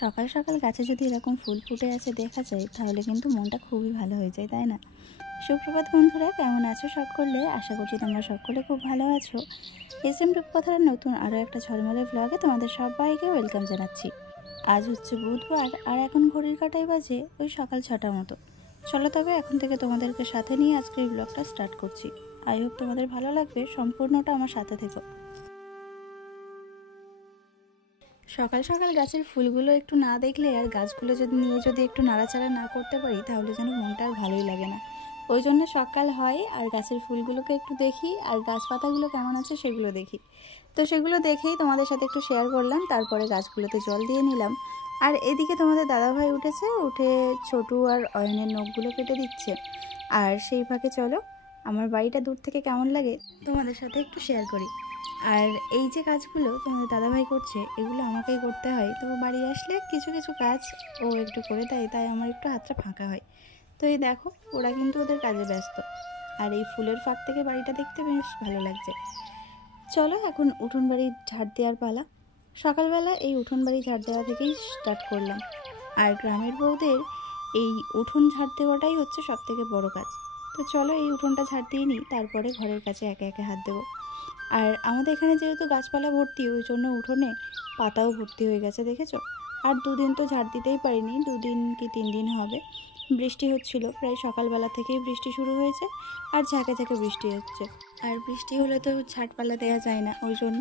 সকাল সকাল গাছে যদি এরকম ফুল ফুটে আছে দেখা যায় তাহলে কিন্তু মনটা খুবই ভালো হয়ে যায়, তাই না? সুপ্রভাত বন্ধুরা, কেমন আছো সকলে? আশা করছি তোমরা সকলে খুব ভালো আছো। এসএম রূপকথার নতুন আরও একটা ঝলমলে ব্লগে তোমাদের সবাইকে ওয়েলকাম জানাচ্ছি। আজ হচ্ছে বুধবার আর এখন ঘড়ির কাঁটায় বাজে ওই সকাল 6টার মতো। চলো তবে এখন থেকে তোমাদেরকে সাথে নিয়ে আজকের ব্লগটা স্টার্ট করছি। আই হোপ তোমাদের ভালো লাগবে, সম্পূর্ণটা আমার সাথে থেকো। সকাল সকাল গাছের ফুলগুলো একটু না দেখলে আর গাছগুলো যদি একটু নাড়াচাড়া না করতে পারি তাহলে যেন মনটা আর ভালোই লাগে না। ওই জন্য সকাল হয় আর গাছের ফুলগুলোকে একটু দেখি আর গাছপাতাগুলো কেমন আছে সেগুলো দেখি। তো সেগুলো দেখেই তোমাদের সাথে একটু শেয়ার করলাম, তারপরে গাছগুলোতে জল দিয়ে নিলাম। আর এদিকে তোমাদের দাদাভাই উঠেছে, উঠে ছোটু আর অয়নের নখগুলো কেটে দিচ্ছে। আর সেই ফাঁকে চলো আমার বাড়িটা দূর থেকে কেমন লাগে তোমাদের সাথে একটু শেয়ার করি। আর এই যে কাজগুলো তোমাদের দাদাভাই করছে এগুলো আমাকেই করতে হয়, তো বাড়ি আসলে কিছু কিছু কাজ ও একটু করে দেয়, তাই আমার একটু হাতটা ফাঁকা হয়। তো এই দেখো ওরা কিন্তু ওদের কাজে ব্যস্ত, আর এই ফুলের ফাঁক থেকে বাড়িটা দেখতে বেশ ভালো লাগছে। চলো এখন উঠোন বাড়ি ঝাড় দেওয়ার পালা। সকালবেলা এই উঠোন বাড়ি ঝাড় দেওয়া থেকেই স্টার্ট করলাম। আর গ্রামের বউদের এই উঠোন ঝাড় দেওয়াটাই হচ্ছে সব থেকে বড় কাজ। তো চলো এই উঠোনটা ঝাড় দিয়ে নিই, তারপরে ঘরের কাছে একে একে হাত দেবো। আর আমাদের এখানে যেহেতু গাছপালা ভর্তি, ওই জন্য উঠোনে পাতাও ভর্তি হয়ে গেছে, দেখেছো? আর দুদিন তো ঝাড় দিতেই পারিনি, 2 দিন কি 3 দিন হবে। বৃষ্টি হচ্ছিল, প্রায় সকালবেলা থেকেই বৃষ্টি শুরু হয়েছে আর ঝাঁকে ঝাঁকে বৃষ্টি হচ্ছে। আর বৃষ্টি হলে তো ছাটপালা দেওয়া যায় না, ওই জন্য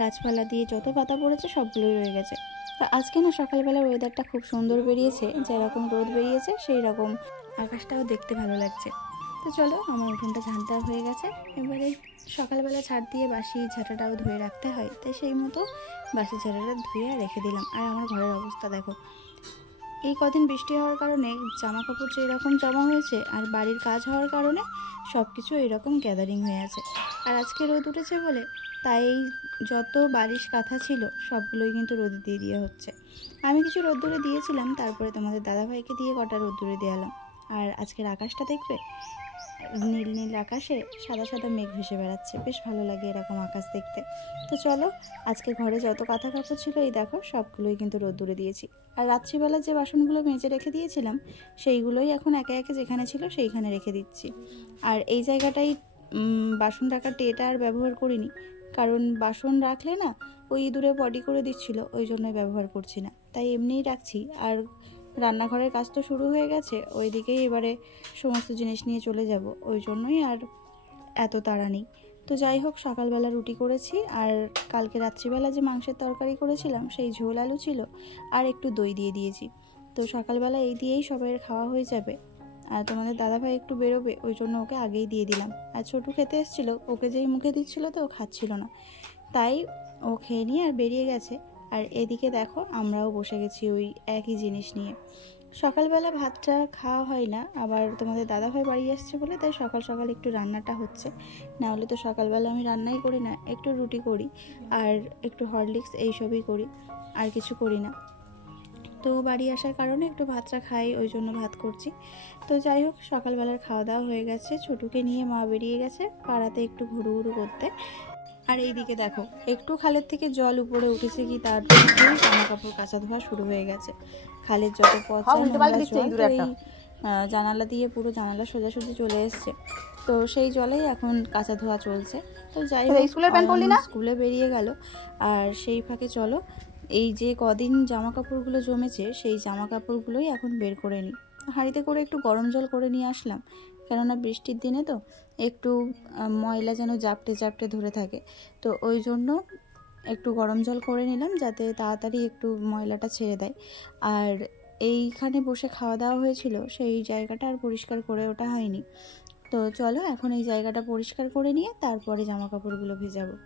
গাছপালা দিয়ে যত পাতা পড়েছে সবগুলোই রয়ে গেছে। তো আজকে না সকালবেলার ওয়েদারটা খুব সুন্দর বেরিয়েছে, যেরকম রোদ বেরিয়েছে সেই রকম আকাশটাও দেখতে ভালো লাগছে। তো চলো আমার উঠোনটা ঝাঁট দেওয়া হয়ে গেছে। এবারে সকালবেলা ঝাড় দিয়ে বাসি ঝাঁটাটাও ধুয়ে রাখতে হয়, তাই সেই মতো বাসি ঝাঁটাটা ধুয়ে রেখে দিলাম। আর আমার ঘরের অবস্থা দেখো, এই কদিন বৃষ্টি হওয়ার কারণে জামা কাপড় যেরকম জমা হয়েছে আর বাড়ির কাজ হওয়ার কারণে সব কিছু এরকম গ্যাদারিং হয়ে আছে। আর আজকে রোদ উঠেছে বলে তাই যত বালিশ কাঁথা ছিল সবগুলোই কিন্তু রোদে দিয়ে দেওয়া হচ্ছে। আমি কিছু রোদ্দুরে দিয়েছিলাম, তারপরে তোমাদের দাদাভাইকে দিয়ে কটা রোদ্দুরে দেওয়ালাম। আর আজকের আকাশটা দেখবে, নীল নীল আকাশে সাদা সাদা মেঘ ভেসে বেড়াচ্ছে, বেশ ভালো লাগে এরকম আকাশ দেখতে। তো চলো আজকে ঘরে যত কাঁথা কাপড় ছিল এই দেখো সবগুলোই কিন্তু রোদ্দুরে দিয়েছি। আর রাত্রিবেলা যে বাসনগুলো মেজে রেখে দিয়েছিলাম সেইগুলোই এখন একে একে যেখানে ছিল সেইখানে রেখে দিচ্ছি। আর এই জায়গাটাই বাসন রাখার টেটা আর ব্যবহার করিনি, কারণ বাসন রাখলে না ওই ইঁদুরে বডি করে দিচ্ছিল, ওই জন্যই ব্যবহার করছি না, তাই এমনিই রাখছি। আর রান্নাঘরের কাজ তো শুরু হয়ে গেছে, ওই দিকেই এবারে সমস্ত জিনিস নিয়ে চলে যাব, ওই জন্যই আর এত তাড়া নেই। তো যাই হোক, সকালবেলা রুটি করেছি আর কালকে রাত্রিবেলা যে মাংসের তরকারি করেছিলাম সেই ঝোল আলু ছিল আর একটু দই দিয়ে দিয়েছি। তো সকালবেলা এই দিয়েই সবাইয়ের খাওয়া হয়ে যাবে। আর তোমাদের দাদাভাই একটু বেরোবে, ওই জন্য ওকে আগেই দিয়ে দিলাম। আর ছোটু খেতে এসেছিলো, ওকে যেই মুখে দিচ্ছিলো তো ও খাচ্ছিল না, তাই ও খেয়ে নিয়ে আর বেরিয়ে গেছে। আর এদিকে দেখো আমরাও বসে গেছি ওই একই জিনিস নিয়ে। সকালবেলা ভাতটা খাওয়া হয় না, আবার তোমাদের দাদাভাই বাড়ি আসছে বলে তাই সকাল সকাল একটু রান্নাটা হচ্ছে, না হলে তো সকালবেলা আমি রান্নাই করি না, একটু রুটি করি আর একটু হরলিক্স এইসবই করি, আর কিছু করি না। তো বাড়ি আসার কারণে একটু ভাতটা খাই, ওই জন্য ভাত করছি। তো যাই হোক, সকালবেলার খাওয়া দাওয়া হয়ে গেছে, ছোটুকে নিয়ে মা বেরিয়ে গেছে পাড়াতে একটু ঘুরু ঘুরু করতে। আর এইদিকে দেখো একটু খালের থেকে জল উপরে উঠেছে কি তারপর জামা কাপড় কাচা ধোয়া শুরু হয়ে গেছে। খালের যত পচা এই জানালা দিয়ে পুরো জানালা সোজাসুজি চলে এসছে, তো সেই জলেই এখন কাচা ধোয়া চলছে। তো যাই হোক, স্কুলে বেরিয়ে গেল। আর সেই ফাঁকে চলো এই যে কদিন জামা কাপড়গুলো জমেছে সেই জামা কাপড়গুলোই এখন বের করে নিই। হাঁড়িতে করে একটু গরম জল করে নিয়ে আসলাম, কেননা বৃষ্টির দিনে তো একটু ময়লা যেন জাপটে জাপটে ধরে থাকে, তো ওই জন্য একটু গরম জল করে নিলাম যাতে তাড়াতাড়ি একটু ময়লাটা ছেড়ে দেয়। আর এইখানে বসে খাওয়া দাওয়া হয়েছিল সেই জায়গাটা আর পরিষ্কার করে ওঠা হয়নি। তো চলো এখন এই জায়গাটা পরিষ্কার করে নিয়ে তারপরে জামা কাপড়গুলো ভেজাবো।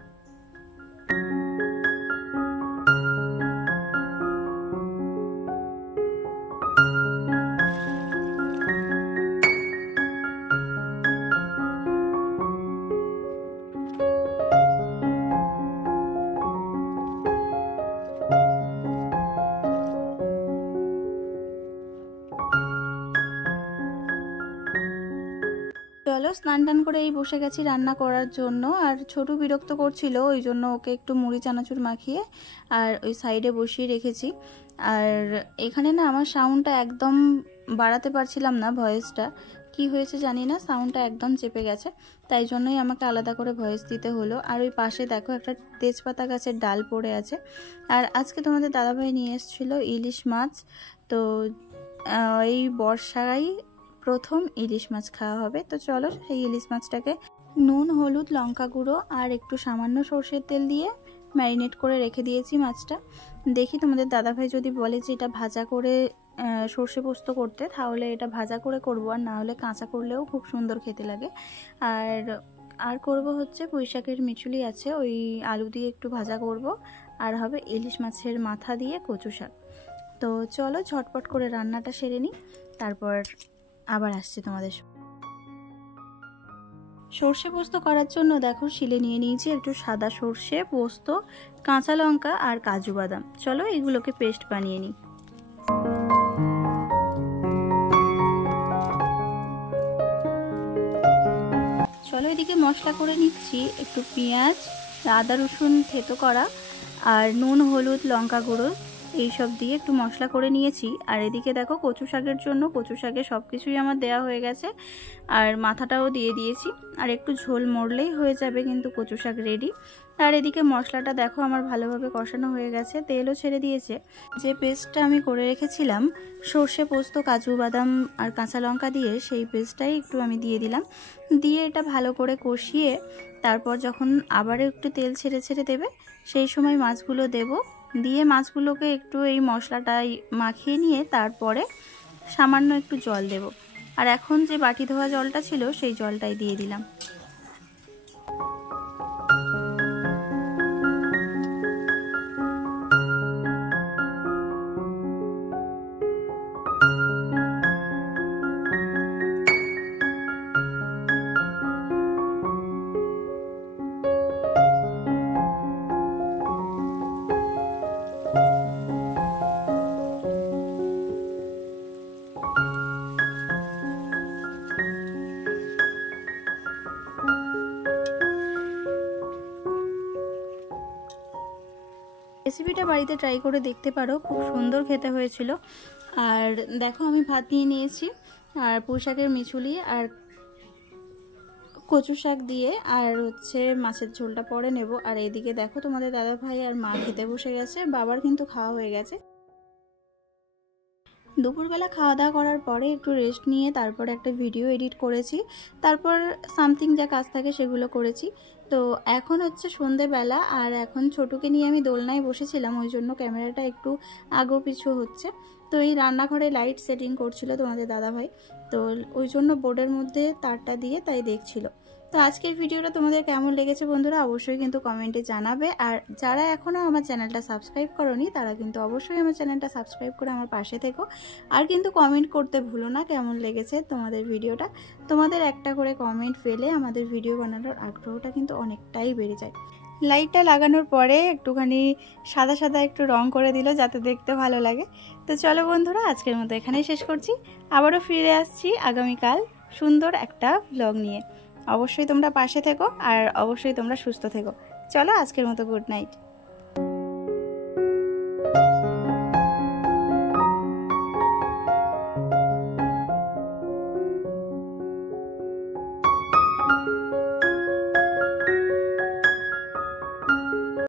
চলো চলো স্নান টান করে এই বসে গেছি রান্না করার জন্য। আর ছোটু বিরক্ত করছিল, ওই জন্য ওকে একটু মুড়ি চানাচুর মাখিয়ে আর ওই সাইডে বসিয়ে রেখেছি। আর এখানে না আমার সাউন্ডটা একদম বাড়াতে পারছিলাম না, ভয়েসটা কি হয়েছে জানি না, সাউন্ডটা একদম চেপে গেছে, তাই জন্যই আমাকে আলাদা করে ভয়েস দিতে হলো। আর ওই পাশে দেখো একটা তেজপাতা গাছের ডাল পড়ে আছে। আর আজকে তোমাদের দাদাভাই নিয়ে এসেছিলো ইলিশ মাছ, তো এই বর্ষায় প্রথম ইলিশ মাছ খাওয়া হবে। তো চলো সেই ইলিশ মাছটাকে নুন, হলুদ, লঙ্কা গুঁড়ো আর একটু সামান্য সর্ষের তেল দিয়ে ম্যারিনেট করে রেখে দিয়েছি মাছটা। দেখি তোমাদের দাদাভাই যদি বলে যে এটা ভাজা করে সর্ষে পোস্ত করতে, তাহলে এটা ভাজা করে করব, আর না হলে কাঁচা করলেও খুব সুন্দর খেতে লাগে। আর করব হচ্ছে পুঁইশাকের মিচুলি আছে, ওই আলু দিয়ে একটু ভাজা করব, আর হবে ইলিশ মাছের মাথা দিয়ে কচু শাক। তো চলো ঝটপট করে রান্নাটা সেরে নিই, তারপর আবার আসছি তোমাদের। সর্ষে পোস্ত করার জন্য দেখো শিলে নিয়ে নিয়েছি একটু সাদা সর্ষে, পোস্ত, কাঁচা লঙ্কা আর কাজু বাদাম। চলো এগুলোকে পেস্ট বানিয়ে নিই। চলো এদিকে মশলা করে নিচ্ছি, একটু পেঁয়াজ, আদা রসুন থেতো করা আর নুন, হলুদ, লঙ্কা গুঁড়ো এইসব দিয়ে একটু মশলা করে নিয়েছি। আর এদিকে দেখো কচু শাকের জন্য কচু শাকে সব কিছুই আমার দেওয়া হয়ে গেছে, আর মাথাটাও দিয়ে দিয়েছি, আর একটু ঝোল মরলেই হয়ে যাবে কিন্তু কচু শাক রেডি। আর এদিকে মশলাটা দেখো আমার ভালোভাবে কষানো হয়ে গেছে, তেলও ছেড়ে দিয়েছে। যে পেস্টটা আমি করে রেখেছিলাম সর্ষে, পোস্ত, কাজু বাদাম আর কাঁচা লঙ্কা দিয়ে, সেই পেস্টটাই একটু আমি দিয়ে দিলাম, দিয়ে এটা ভালো করে কষিয়ে তারপর যখন আবার একটু তেল ছেড়ে ছেড়ে দেবে সেই সময় মাছগুলো দেব, দিয়ে মাছগুলোকে একটু এই মশলাটাই মাখিয়ে নিয়ে তারপরে সামান্য একটু জল দেব। আর এখন যে বাটি ধোয়া জলটা ছিল সেই জলটাই দিয়ে দিলাম। রেসিপিটা বাড়িতে ট্রাই করে দেখতে পারো, খুব সুন্দর খেতে হয়েছিল। আর দেখো আমি ভাত নিয়ে নিয়েছি, আর পুঁইশাকের মিচুলি আর কচু শাক দিয়ে, আর হচ্ছে মাছের ঝোলটা পরে নেব। আর এদিকে দেখো তোমাদের দাদা ভাই আর মা খেতে বসে গেছে, বাবার কিন্তু খাওয়া হয়ে গেছে। দুপুরবেলা খাওয়া দাওয়া করার পরে একটু রেস্ট নিয়ে তারপর একটা ভিডিও এডিট করেছি, তারপর সামথিং যা কাজ থাকে সেগুলো করেছি। তো এখন হচ্ছে সন্ধেবেলা, আর এখন ছোটুকে নিয়ে আমি দোলনায় বসেছিলাম, ওই জন্য ক্যামেরাটা একটু আগো পিছু হচ্ছে। তো এই রান্নাঘরে লাইট সেটিং করছিল তোমাদের দাদাভাই, তো ওই জন্য বোর্ডের মধ্যে তারটা দিয়ে তাই দেখছিল। তো আজকের ভিডিওটা তোমাদের কেমন লেগেছে বন্ধুরা অবশ্যই কিন্তু কমেন্টে জানাবে। আর যারা এখনও আমার চ্যানেলটা সাবস্ক্রাইব করোনি তারা কিন্তু অবশ্যই আমার চ্যানেলটা সাবস্ক্রাইব করে আমার পাশে থেকো। আর কিন্তু কমেন্ট করতে ভুলো না কেমন লেগেছে তোমাদের ভিডিওটা। তোমাদের একটা করে কমেন্ট পেলে আমাদের ভিডিও বানানোর আগ্রহটা কিন্তু অনেকটাই বেড়ে যায়। লাইটটা লাগানোর পরে একটুখানি সাদা সাদা একটু রং করে দিল যাতে দেখতে ভালো লাগে। তো চলো বন্ধুরা আজকের মতো এখানেই শেষ করছি, আবারও ফিরে আসছি আগামীকাল সুন্দর একটা ব্লগ নিয়ে। অবশ্যই তোমরা পাশে থেকো আর অবশ্যই তোমরা সুস্থ থেকো। চলো আজকের মতো গুড নাইট।